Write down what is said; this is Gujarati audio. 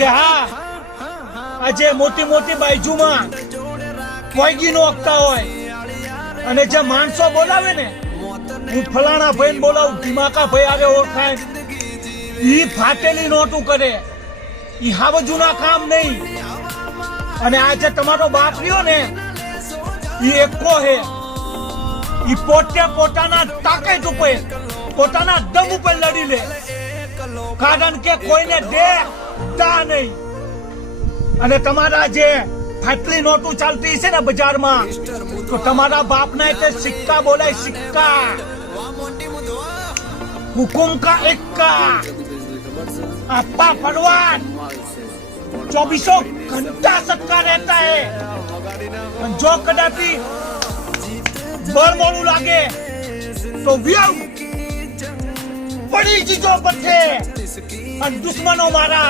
કે હા આજે મોટી મોટી બાઈજુમાં કોઈગી નોખતા હોય અને જે માણસો બોલાવે ને હું ફલાણા ભાઈ ને બોલાવું ધીમાકા ભાઈ આરે ઓળખાય ઈ ફાટેલી નોટું કરે ઈ હાવજુના કામ નહીં અને આ જે તમારો બાપ રહ્યો ને ઈ એકો હે ઈ પોતે પોતાના તાકાત ઉપર પોતાના દમ ઉપર લડી લે કારણ કે કોઈને દેખતા નહીં અને તમારા જે ફાટલી નોટું ચાલતી છે ને બજારમાં તો તમારા બાપના એટલે સિક્કા બોલાય સિક્કા હુકુમ કા એક્કા आपा परवान 24 घंटा सबका रहता है जो कदापि बड़ मोड़ू लागे तो व्यंग बड़ी चीजों पर थे और दुश्मनों मारा